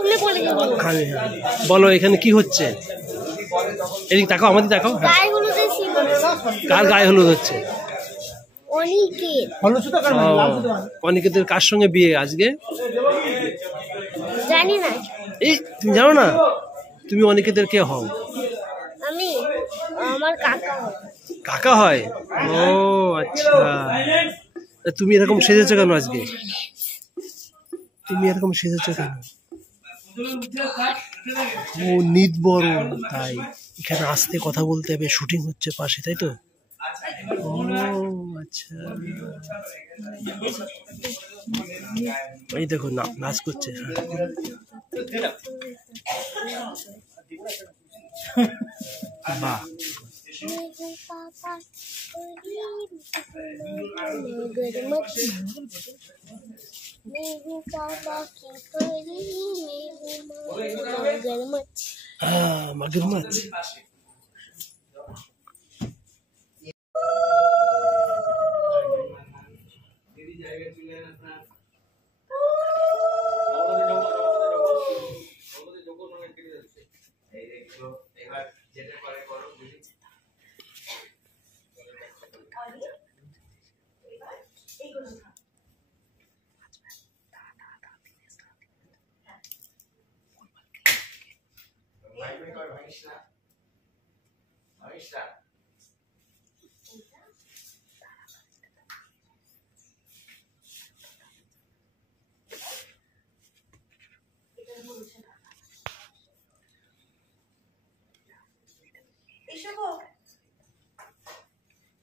তুলে পড়ে যাবো। বলো এখানে কি হচ্ছে? এদিকে তাকাও, আমাদের তাকাও। গায়ে হলুদের ছিল। কার গায়ে হলুদ হচ্ছে? অনিকেত। অনিকেতের কার সঙ্গে বিয়ে আজকে? জানি না। এই তুমি জানো না? তুমি অনিকেতের কে হও? আমি আমার কাকা হয়। কাকা হয়? ও আচ্ছা। তুমি এরকম সেজেছো কেন আজকে? তুমি এরকম সেজেছো কেন? ও নিত বড়, তাই এখানে আসতে কথা বলতে হবে, শুটিং হচ্ছে পাশে, তাই তো? ও আচ্ছা, এই দেখো নাচ করছে। বাহ, मगरमच्छ।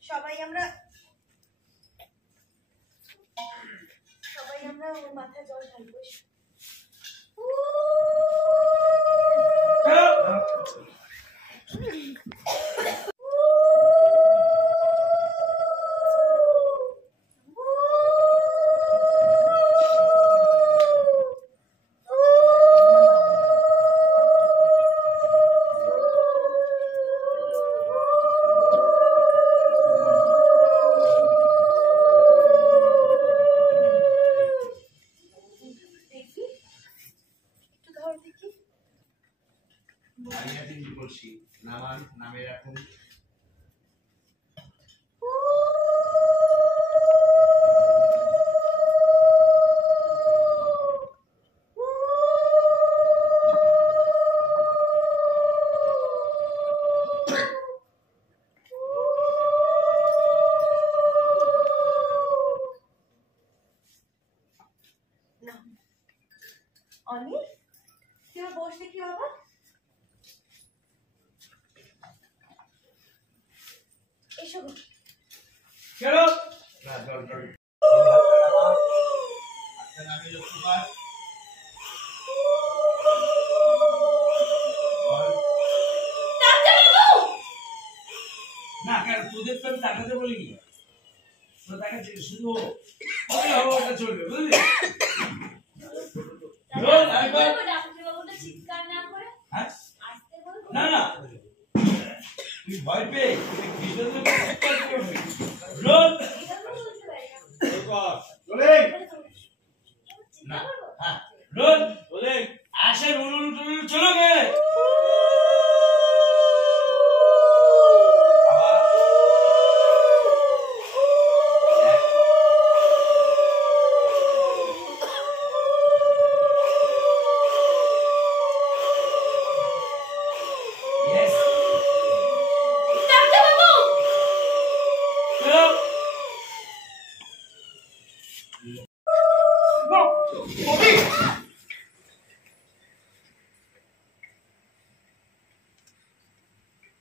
সবাই আমরা ওর মাথায় জল ঢালবো। নামে রাখুন। অনি তুই বসলে কি বাবা? এসো চলো না জল জল আচ্ছা নামে লক্ষ্যবার না কেন তোদের তো তাকাতে বলিনি, তো তাকাচ্ছি শুধু ওকে হওয়াটা চলবে, বুঝলি? না না তুই ভয় পেয়ে চলো গে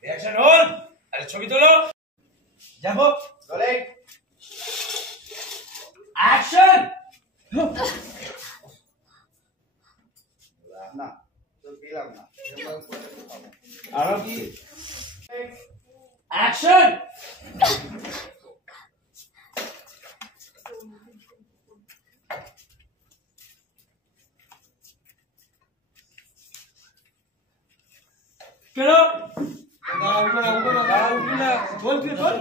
অ্যাকশন অন। আরে ছবি তোলো, যাবো চলে অ্যাকশন। না তো দিলাম না আর কি অ্যাকশন। চলো বল কি বল